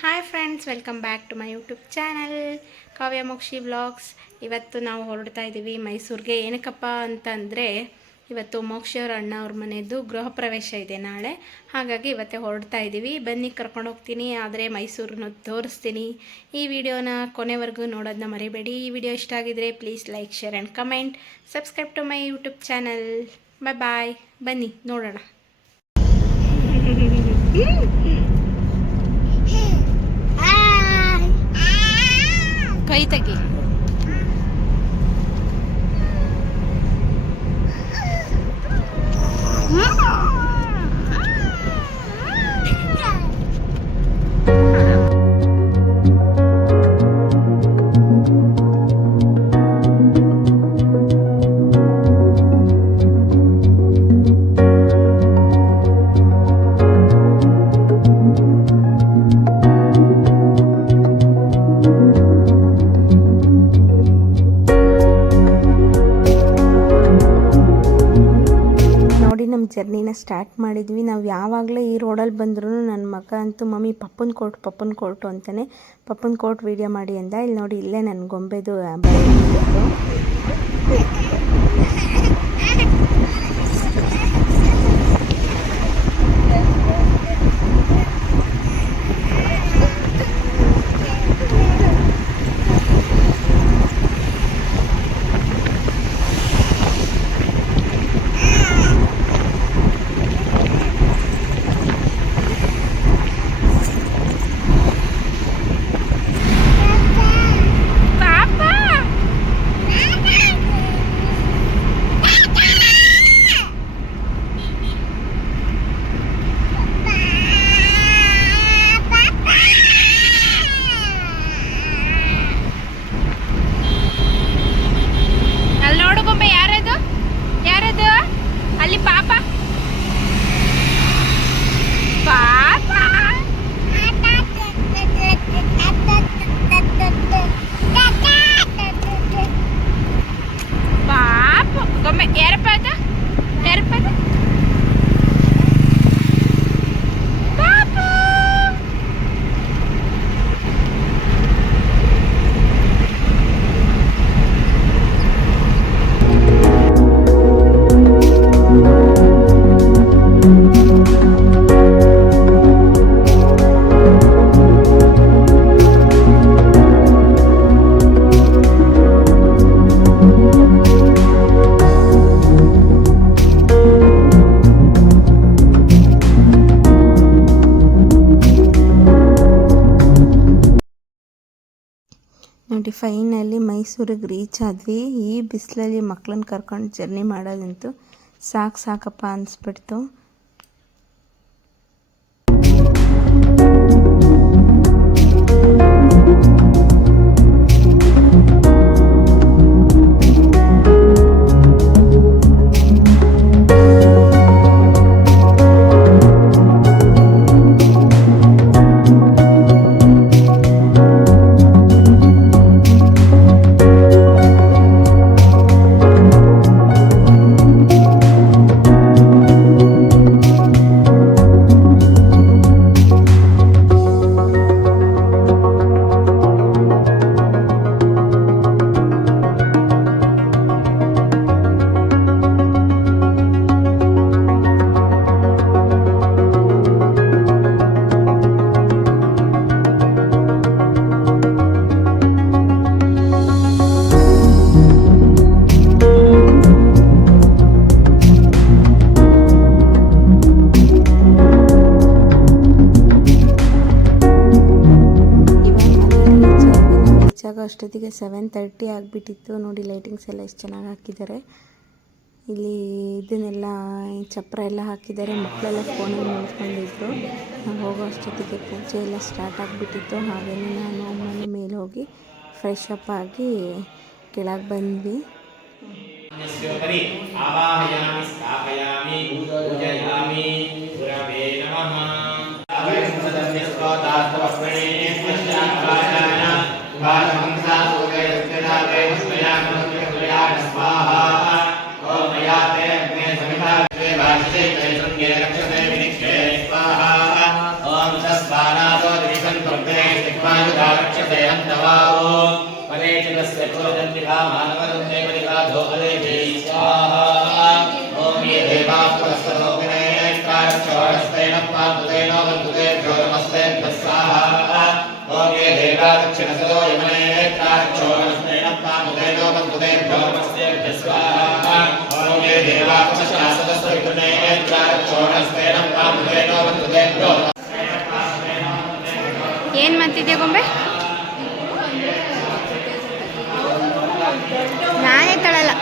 Hi friends, welcome back to my YouTube channel Kavya Mokshi vlogs. ಇವತ್ತು ನಾವು ಹೊರಡ್ತಾ ಇದ್ದೀವಿ ಮೈಸೂರಿಗೆ. ಏನಕ್ಕಪ್ಪ ಅಂತಂದರೆ ಇವತ್ತು ಮೋಕ್ಷಿಯವ್ರ ಅಣ್ಣ ಅವ್ರ ಮನೆಯದು ಗೃಹ ಪ್ರವೇಶ ಇದೆ ನಾಳೆ. ಹಾಗಾಗಿ ಇವತ್ತೇ ಹೊರಡ್ತಾ ಇದ್ದೀವಿ. ಬನ್ನಿ, ಕರ್ಕೊಂಡು ಹೋಗ್ತೀನಿ. ಆದರೆ ಮೈಸೂರನ್ನ ತೋರಿಸ್ತೀನಿ. ಈ ವಿಡಿಯೋನ ಕೊನೆವರೆಗೂ ನೋಡೋದನ್ನ ಮರಿಬೇಡಿ. ಈ ವಿಡಿಯೋ ಇಷ್ಟ ಆಗಿದ್ರೆ please like, share and comment. Subscribe to my YouTube channel. Bye bye. ಬನ್ನಿ ನೋಡೋಣ. ಕೈ ತೆಗಿ. ನಮ್ಮ ಜರ್ನಿನ ಸ್ಟಾರ್ಟ್ ಮಾಡಿದ್ವಿ. ನಾವು ಯಾವಾಗಲೇ ಈ ರೋಡಲ್ಲಿ ಬಂದ್ರೂ ನನ್ನ ಮಗ ಅಂತೂ ಮಮ್ಮಿ ಪಪ್ಪನ ಕೋರ್ಟು ಅಂತಾನೆ. ಪಪ್ಪನ ಕೋರ್ಟ್ ವೀಡಿಯೋ ಮಾಡಿ ಅಂದ. ಇಲ್ಲಿ ನೋಡಿ, ಇಲ್ಲೇ ನನ್ನ ಗೊಂಬೆದು ನೋಡಿ. ಫೈನಲಿ ಮೈಸೂರಿಗೆ ರೀಚ್ ಆದ್ವಿ. ಈ ಬಿಸಿಲಲ್ಲಿ ಮಕ್ಕಳನ್ನ ಕರ್ಕೊಂಡು ಜರ್ನಿ ಮಾಡೋದಂತೂ ಸಾಕಪ್ಪ ಅನಿಸ್ಬಿಡ್ತು. ಅಷ್ಟೊತ್ತಿಗೆ 7:30 ಆಗಿಬಿಟ್ಟಿತ್ತು. ನೋಡಿ, ಲೈಟಿಂಗ್ಸ್ ಎಲ್ಲ ಎಷ್ಟು ಚೆನ್ನಾಗಿ ಹಾಕಿದ್ದಾರೆ. ಇಲ್ಲಿ ಇದನ್ನೆಲ್ಲ ಚಪ್ರ ಎಲ್ಲ ಹಾಕಿದ್ದಾರೆ. ಮಕ್ಕಳೆಲ್ಲ ಫೋನಲ್ಲಿ ನೋಡ್ಕೊಂಡಿದ್ರು. ನಾವು ಹೋಗೋ ಅಷ್ಟೊತ್ತಿಗೆ ಪೂಜೆ ಎಲ್ಲ ಸ್ಟಾರ್ಟ್ ಆಗಿಬಿಟ್ಟಿತ್ತು. ಹಾಗೆಯೇ ನಾನು ಮನೆ ಮೇಲೆ ಹೋಗಿ ಫ್ರೆಶ್ ಅಪ್ ಆಗಿ ಕೆಳಗೆ ಬಂದ್ವಿ. स्वाहा ओम तस्वानातो दिशं ಏನು ಮಾಡ್ತಿದ್ಯಾ ಗೊಂಬೆ? ನಾನೇ ತಳಲ್ಲ.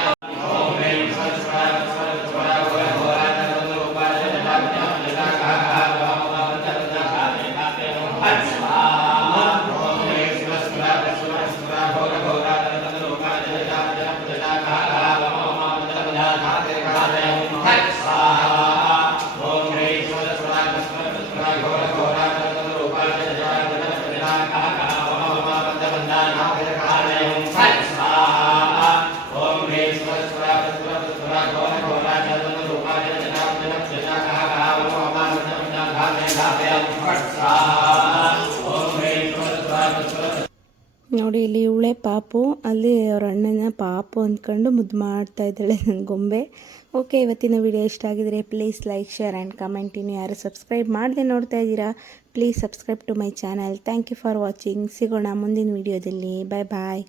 ನೋಡಿ ಇಲ್ಲಿ ಇವಳೆ ಪಾಪು, ಅಲ್ಲಿ ಅವ್ರ ಅಣ್ಣನ ಪಾಪು ಅಂದ್ಕೊಂಡು ಮುದ್ದು ಮಾಡ್ತಾ ಇದ್ದಾಳೆ ನನ್ನ ಗೊಂಬೆ. ಓಕೆ, ಇವತ್ತಿನ ವಿಡಿಯೋ ಇಷ್ಟ ಆಗಿದರೆ please like, share and comment. ಇನ್ನು ಯಾರು ಸಬ್ಸ್ಕ್ರೈಬ್ ಮಾಡದೆ ನೋಡ್ತಾ ಇದ್ದೀರಾ, please subscribe to my channel. Thank you for watching. ಸಿಗೋಣ ಮುಂದಿನ ವಿಡಿಯೋದಲ್ಲಿ. ಬಾಯ್ ಬಾಯ್.